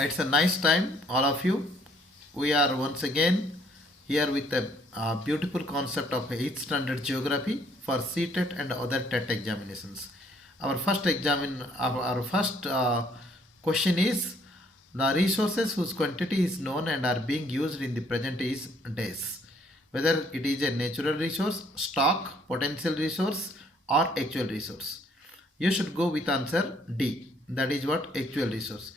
It's a nice time, all of you. We are once again here with a beautiful concept of 8th standard geography for CTET and other TET examinations. Our first question is the resources whose quantity is known and are being used in the present is days. Whether it is a natural resource, stock, potential resource, or actual resource. You should go with answer D. That is what actual resource.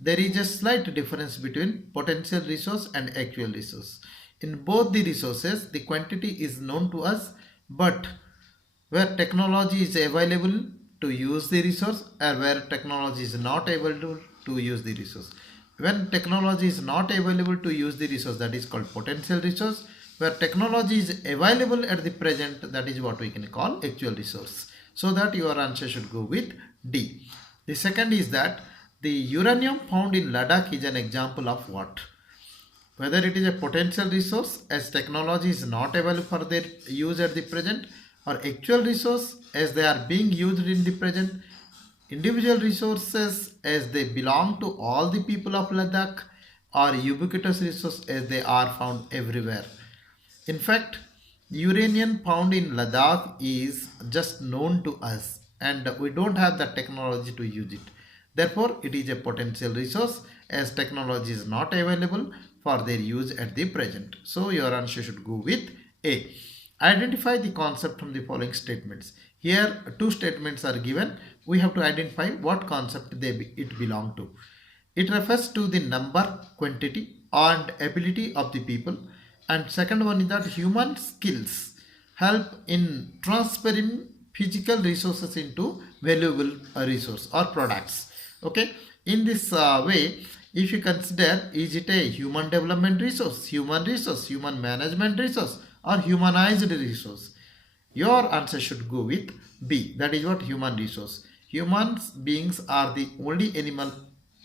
There is a slight difference between potential resource and actual resource. In both the resources, the quantity is known to us, but where technology is available to use the resource or where technology is not able to use the resource. When technology is not available to use the resource, that is called potential resource. Where technology is available at the present, that is what we can call actual resource. So that your answer should go with D. The second is that the uranium found in Ladakh is an example of what? Whether it is a potential resource as technology is not available for their use at the present, or actual resource as they are being used in the present, individual resources as they belong to all the people of Ladakh, or ubiquitous resource as they are found everywhere. In fact, uranium found in Ladakh is just known to us and we don't have the technology to use it. Therefore, it is a potential resource as technology is not available for their use at the present. So, your answer should go with A. Identify the concept from the following statements. Here, two statements are given. We have to identify what concept it belong to. It refers to the number, quantity and ability of the people. And second one is that human skills help in transferring physical resources into valuable resource or products. Okay, in this way, if you consider, is it a human development resource, human management resource, or humanized resource? Your answer should go with B. That is what human resource. Human beings are the only animal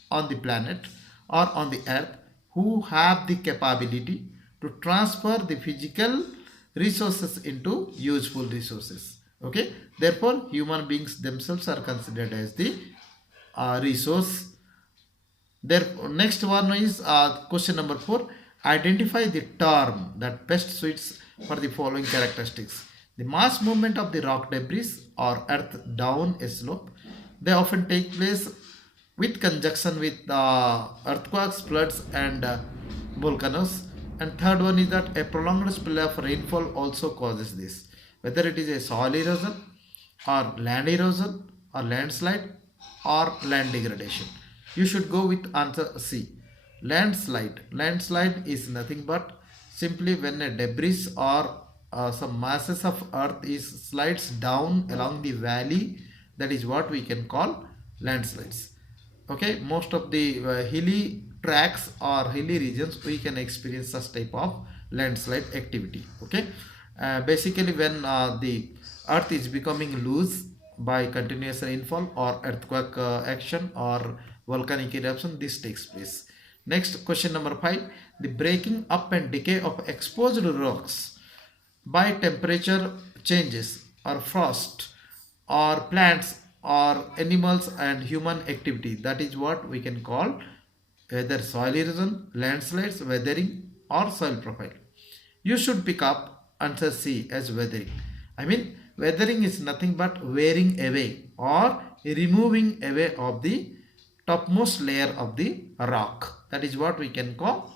on the planet or on the earth who have the capability to transfer the physical resources into useful resources. Okay, therefore human beings themselves are considered as the resource. Next one is question number 4. Identify the term that best suits for the following characteristics. The mass movement of the rock debris or earth down a slope. They often take place with conjunction with earthquakes, floods and volcanoes. And third one is that a prolonged spell of rainfall also causes this. Whether it is a soil erosion or land erosion or landslide or land degradation. You should go with answer C. Landslide. Landslide is nothing but simply when a debris or some masses of earth is slides down along the valley. That is what we can call landslides. Okay, most of the hilly tracks or hilly regions we can experience such type of landslide activity. Okay, basically when the earth is becoming loose by continuous rainfall or earthquake action or volcanic eruption, this takes place. Next, question number 5. The breaking up and decay of exposed rocks by temperature changes or frost or plants or animals and human activity, that is what we can call either soil erosion, landslides, weathering or soil profile. You should pick up answer C as weathering. I mean, weathering is nothing but wearing away or removing away of the topmost layer of the rock. That is what we can call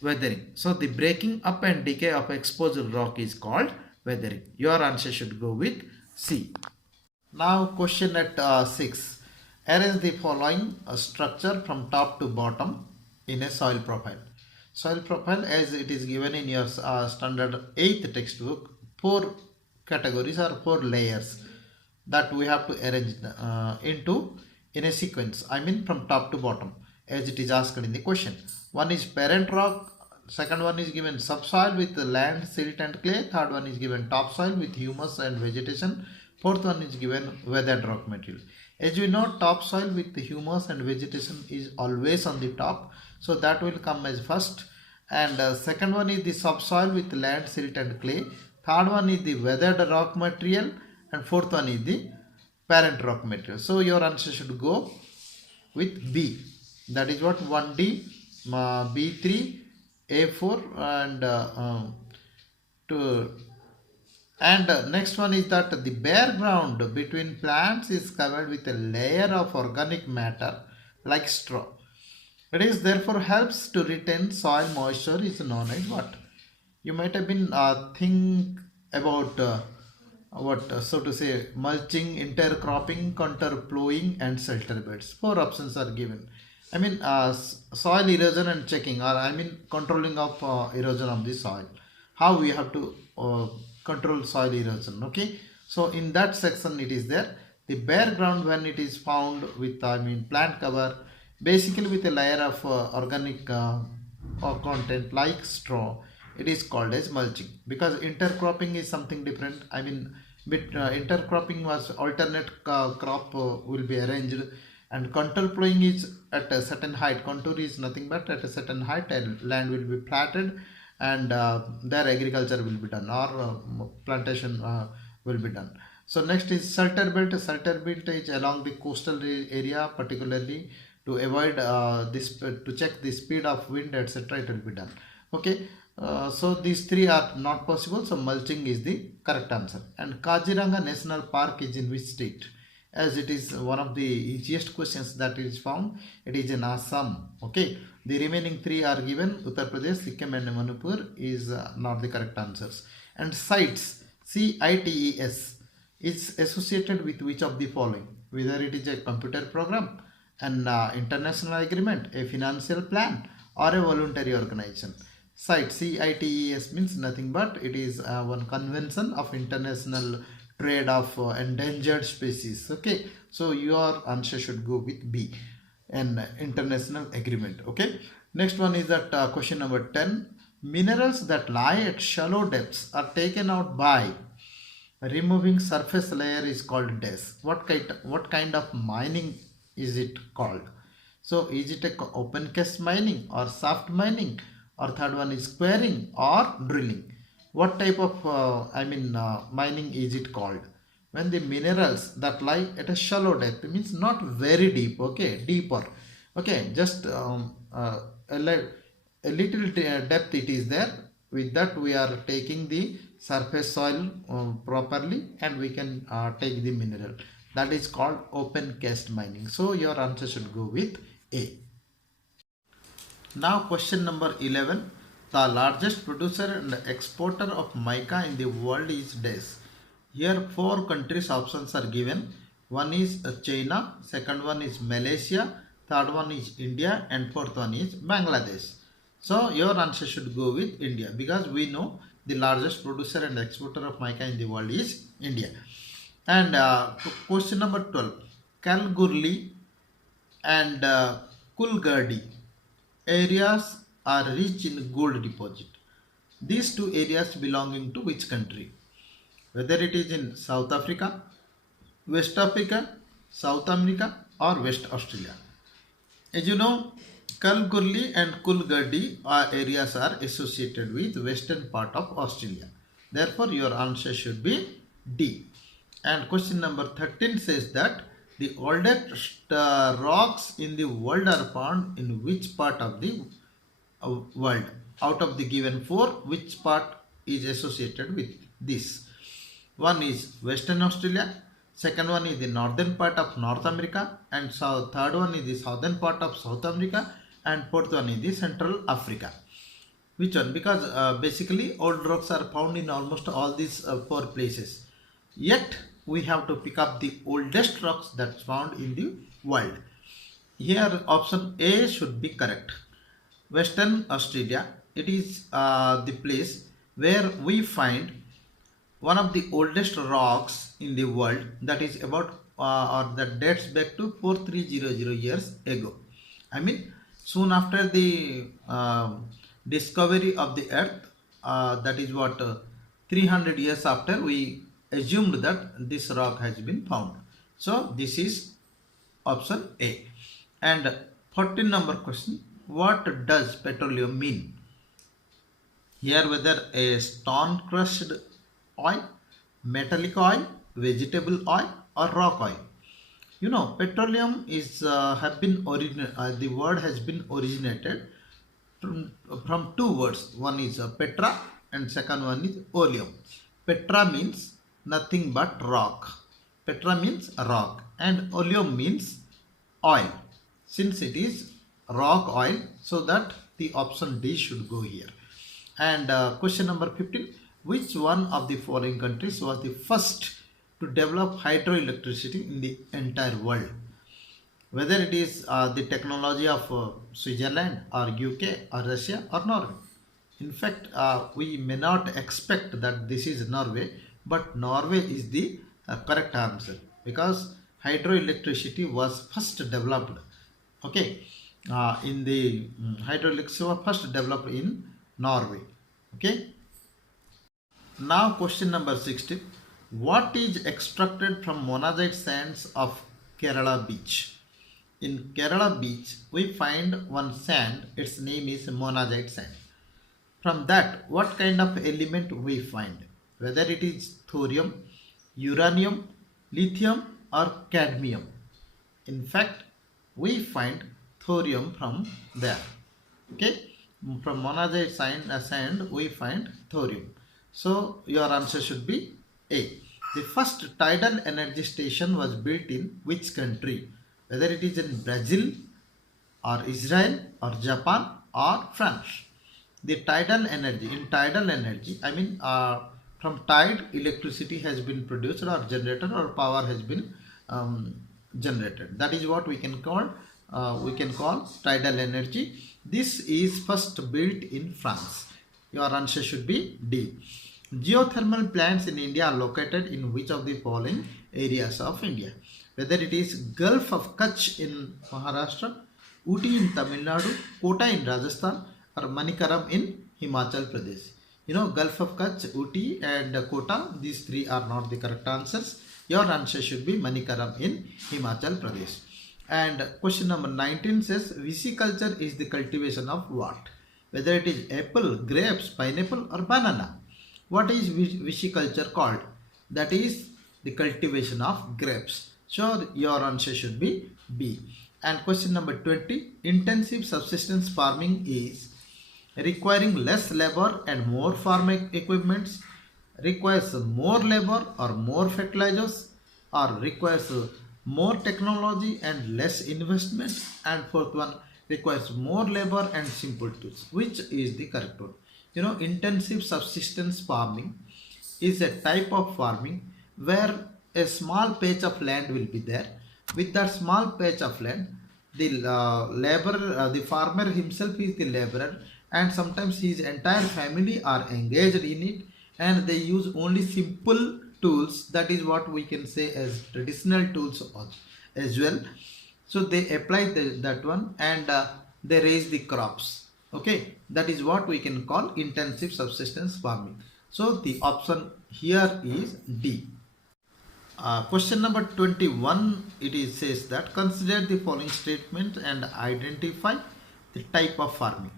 weathering. So the breaking up and decay of exposed rock is called weathering. Your answer should go with C. Now question at 6. Arrange the following structure from top to bottom in a soil profile. Soil profile as it is given in your standard 8th textbook, 4 categories or 4 layers that we have to arrange into in a sequence. I mean from top to bottom as it is asked in the question. One is parent rock, second one is given subsoil with land, silt and clay, third one is given topsoil with humus and vegetation, fourth one is given weathered rock material. As we know, topsoil with the humus and vegetation is always on the top, so that will come as first. And second one is the subsoil with land, silt and clay, third one is the weathered rock material, and fourth one is the parent rock material. So your answer should go with B. That is what 1D, B3, A4 and to and next one is that the bare ground between plants is covered with a layer of organic matter like straw. It is therefore helps to retain soil moisture is known as what? You might have been think about what so to say mulching, intercropping, counterplowing and shelter beds. Four options are given. I mean soil erosion and checking, or I mean controlling of erosion of the soil. How we have to control soil erosion. Okay, so in that section it is there. The bare ground when it is found with I mean plant cover, basically with a layer of organic or content like straw, it is called as mulching. Because intercropping is something different. I mean intercropping was alternate crop will be arranged, and contour plowing is at a certain height. Contour is nothing but at a certain height and land will be platted, and there agriculture will be done, or plantation will be done. So next is shelter belt. Shelter belt is along the coastal area, particularly to avoid this, to check the speed of wind, etc. It will be done. Okay, so these three are not possible. So mulching is the correct answer. And Kaziranga National Park is in which state? As it is one of the easiest questions that is found, it is in Assam. Okay, the remaining three are given. Uttar Pradesh, Sikkim and Manipur is not the correct answers. And CITES, CITES, is associated with which of the following? Whether it is a computer program, an international agreement, a financial plan, or a voluntary organization. CITES means nothing but it is one convention of international trade of endangered species. Okay, so your answer should go with B, an international agreement. Okay, next one is that question number 10. Minerals that lie at shallow depths are taken out by removing surface layer is called dash. What kind of mining is it called? So is it a open cast mining or shaft mining, or third one is squaring or drilling? What type of mining is it called? When the minerals that lie at a shallow depth, means not very deep. Okay, deeper. Okay, just a little depth it is there. With that we are taking the surface soil properly, and we can take the mineral. That is called open cast mining. So your answer should go with A. Now question number 11. The largest producer and exporter of mica in the world is dash. Here four countries options are given. One is China, second one is Malaysia, third one is India, and fourth one is Bangladesh. So your answer should go with India, because we know the largest producer and exporter of mica in the world is India. And question number 12. Kalgoorlie and Coolgardie areas are rich in gold deposit. These two areas belonging to which country? Whether it is in South Africa, West Africa, South America, or West Australia. As you know, Kalgoorlie and Coolgardie areas are associated with western part of Australia. Therefore, your answer should be D. And question number 13 says that the oldest rocks in the world are found in which part of the world? Out of the given four, which part is associated with this? One is Western Australia, second one is the northern part of North America, and third one is the southern part of South America, and fourth one is the Central Africa. Which one? Because basically old rocks are found in almost all these four places. Yet we have to pick up the oldest rocks that's found in the world. Here option A should be correct. Western Australia, it is the place where we find one of the oldest rocks in the world, that is about or that dates back to 4300 years ago. I mean soon after the discovery of the earth, that is what 300 years after, we assumed that this rock has been found. So this is option A. And 14 number question, what does petroleum mean? Here whether a stone crushed oil, metallic oil, vegetable oil, or rock oil. You know, petroleum is have been the word has been originated from, from two words. One is petra and second one is oleum. Petra means nothing but rock. Petra means rock and oleum means oil. Since it is rock oil, so that the option D should go here. And question number 15, which one of the following countries was the first to develop hydroelectricity in the entire world? Whether it is the technology of Switzerland or UK or Russia or Norway. In fact, we may not expect that this is Norway, but Norway is the correct answer because hydroelectricity was first developed. Okay, in the hydroelectricity was first developed in Norway. Okay. Now question number 16. What is extracted from monazite sands of Kerala beach? In Kerala beach, we find one sand, its name is monazite sand. From that, what kind of element we find? Whether it is thorium, uranium, lithium or cadmium. In fact, we find thorium from there. Okay, from monazite sand we find thorium. So your answer should be A. The first tidal energy station was built in which country? Whether it is in Brazil or Israel or Japan or France. The tidal energy, in tidal energy, I mean from tide electricity has been produced or generated or power has been generated. That is what we can call tidal energy. This is first built in France. Your answer should be D. Geothermal plants in India are located in which of the following areas of India? Whether it is Gulf of Kutch in Maharashtra, Uti in Tamil Nadu, Kota in Rajasthan or Manikaram in Himachal Pradesh. You know, Gulf of Kutch, Uti and Kota, these three are not the correct answers. Your answer should be Manikaram in Himachal Pradesh. And question number 19 says viticulture is the cultivation of what? Whether it is apple, grapes, pineapple or banana. What is viticulture called? That is the cultivation of grapes. So your answer should be B. And question number 20, intensive subsistence farming is requiring less labor and more farm equipments, requires more labor or more fertilizers, or requires more technology and less investment, and fourth one requires more labor and simple tools. Which is the correct one? You know, intensive subsistence farming is a type of farming where a small patch of land will be there. With that small patch of land, the farmer himself is the laborer, and sometimes his entire family are engaged in it, and they use only simple tools. That is what we can say as traditional tools as well. So they apply that one, and they raise the crops. Okay, that is what we can call intensive subsistence farming. So the option here is D. Question number 21, it is says that consider the following statement and identify the type of farming.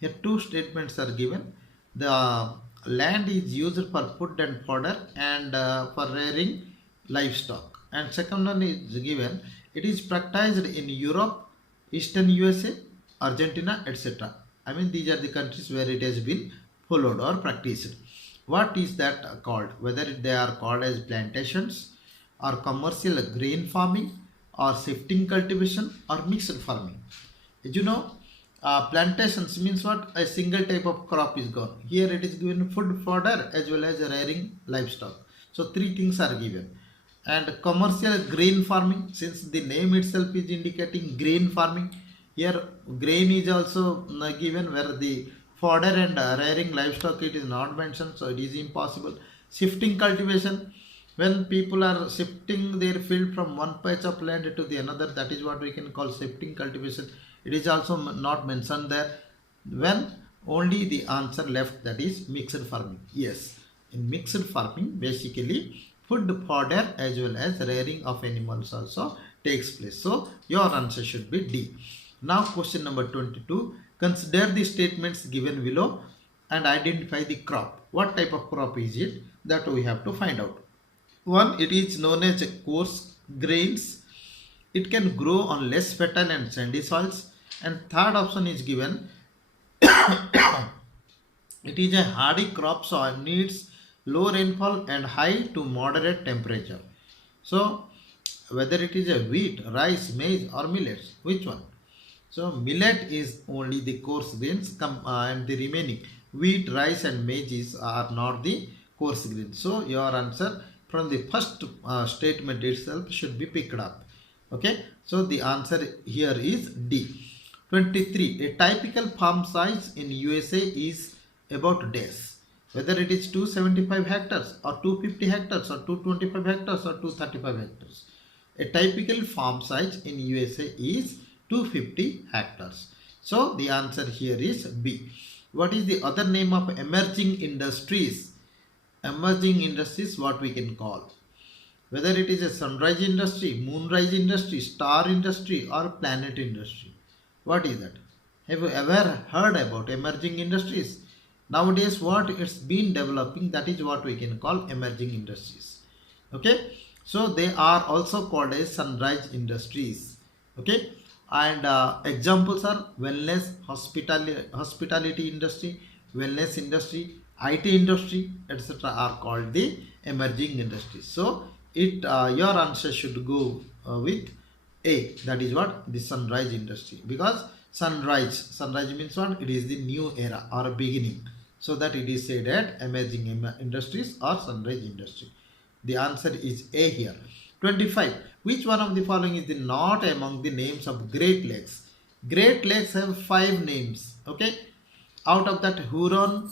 Here two statements are given. The land is used for food and fodder and for rearing livestock. And second one is given, it is practiced in Europe, Eastern USA, Argentina, etc. I mean, these are the countries where it has been followed or practiced. What is that called? Whether they are called as plantations or commercial grain farming or shifting cultivation or mixed farming. You know, plantations means what? A single type of crop is gone. Here it is given food, fodder as well as rearing livestock. So three things are given. And commercial grain farming, since the name itself is indicating grain farming, here grain is also given, where the fodder and rearing livestock it is not mentioned, so it is impossible. Shifting cultivation, when people are shifting their field from one patch of land to the another, that is what we can call shifting cultivation. It is also not mentioned there. When only the answer left, that is mixed farming. Yes, in mixed farming basically food, fodder as well as rearing of animals also takes place. So your answer should be D. Now question number 22, consider the statements given below and identify the crop. What type of crop is it? That we have to find out. One, it is known as coarse grains. It can grow on less fertile and sandy soils. And third option is given, it is a hardy crop soil, needs low rainfall and high to moderate temperature. So whether it is a wheat, rice, maize or millets, which one? So millet is only the coarse grains and the remaining wheat, rice and maize are not the coarse grains. So your answer from the first statement itself should be picked up. Okay. So the answer here is D. 23. A typical farm size in USA is about days. Whether it is 275 hectares or 250 hectares or 225 hectares or 235 hectares. A typical farm size in USA is 250 hectares. So the answer here is B. What is the other name of emerging industries? Emerging industries, what we can call? Whether it is a sunrise industry, moonrise industry, star industry or planet industry. What is that? Have you ever heard about emerging industries? Nowadays what it's been developing, that is what we can call emerging industries. Okay. So they are also called as sunrise industries. Okay. And examples are wellness, hospitality industry, wellness industry, IT industry, etc. are called the emerging industries. So your answer should go with A. That is what? The sunrise industry. Because sunrise means what? It is the new era or a beginning. So that it is said that emerging industries or sunrise industry. The answer is A here. 25. Which one of the following is not among the names of Great Lakes? Great Lakes have 5 names. Okay. Out of that, Huron,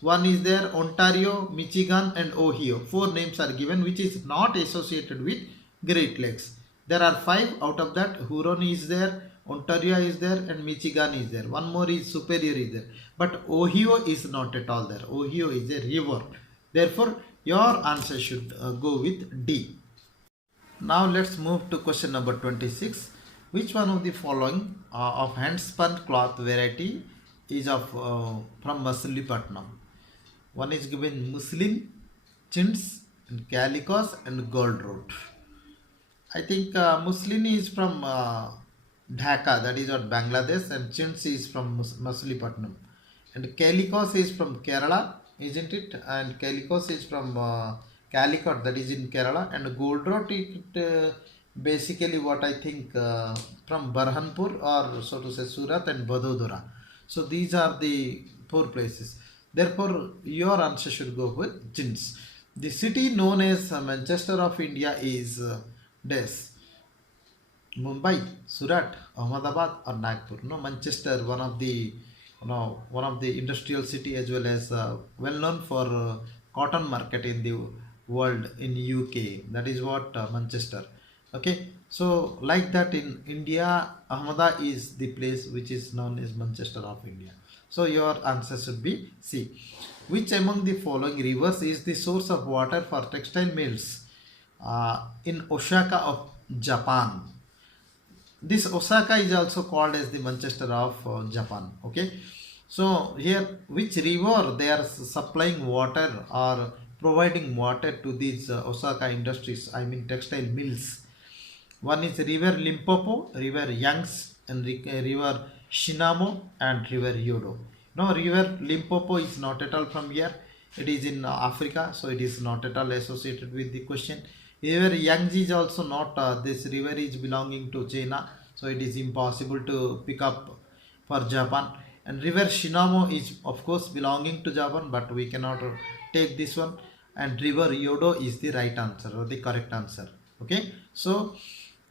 one is there, Ontario, Michigan and Ohio. 4 names are given which is not associated with Great Lakes. There are 5. Out of that, Huron is there, Ontario is there and Michigan is there. One more is Superior is there. But Ohio is not at all there. Ohio is a river. Therefore, your answer should go with D. Now let's move to question number 26. Which one of the following of hand spun cloth variety is from Machilipatnam? One is given muslin, chintz, and calicos and gold root. I think muslin is from Dhaka, that is what Bangladesh, and chintz is from Machilipatnam. And calicos is from Kerala, isn't it? And calicos is from Calicut, that is in Kerala, and gold root basically what I think from Burhanpur or so to say Surat and Vadodara. So these are the 4 places. Therefore, your answer should go with chintz. The city known as Manchester of India is Des. Mumbai, Surat, Ahmedabad or Nagpur. No, Manchester, one of the industrial city as well as well known for cotton market in the world in UK. That is what Manchester. Okay. So like that in India, Ahmedabad is the place which is known as Manchester of India. So your answer should be C. Which among the following rivers is the source of water for textile mills in Osaka of Japan? This Osaka is also called as the Manchester of Japan. Okay. So here which river they are supplying water or providing water to these Osaka industries, I mean textile mills? One is river Limpopo, river Yangtze and river Shinamo and river Yodo. No, river Limpopo is not at all from here. It is in Africa, so it is not at all associated with the question. River Yangtze is also not, this river is belonging to China, so it is impossible to pick up for Japan. And river Shinamo is of course belonging to Japan, but we cannot take this one. And river Yodo is the right answer or the correct answer. Okay, so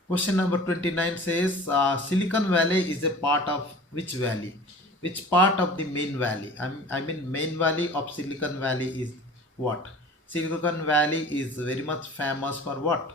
question number 29 says Silicon Valley is a part of which valley? Which part of the main valley? I mean main valley of Silicon Valley is what? Silicon Valley is very much famous for what?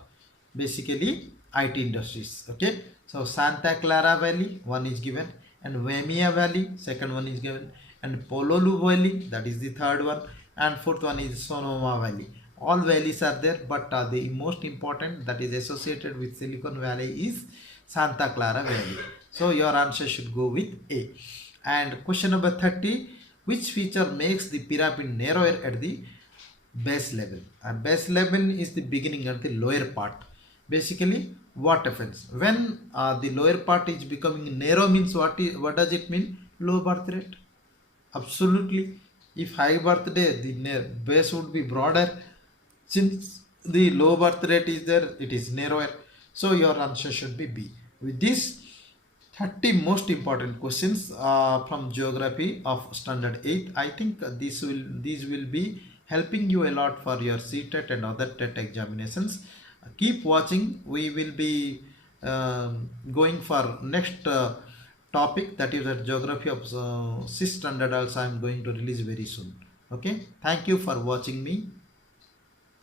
Basically IT industries. Okay, so Santa Clara Valley, one is given, and Waimea Valley, second one is given, and Pololu Valley, that is the third one, and fourth one is Sonoma Valley. All valleys are there, but the most important that is associated with Silicon Valley is Santa Clara Valley. So your answer should go with A. And question number 30, which feature makes the pyramid narrower at the base level? And base level is the beginning at the lower part. Basically, what happens when the lower part is becoming narrow means what does it mean? Low birth rate. Absolutely. If high birth day, the base would be broader. Since the low birth rate is there, it is narrower. So your answer should be B. With this 30 most important questions from geography of standard 8, I think these will be helping you a lot for your CTET and other TET examinations. Keep watching. We will be going for next topic, that is the geography of 6th standard also I am going to release very soon. Okay, thank you for watching me.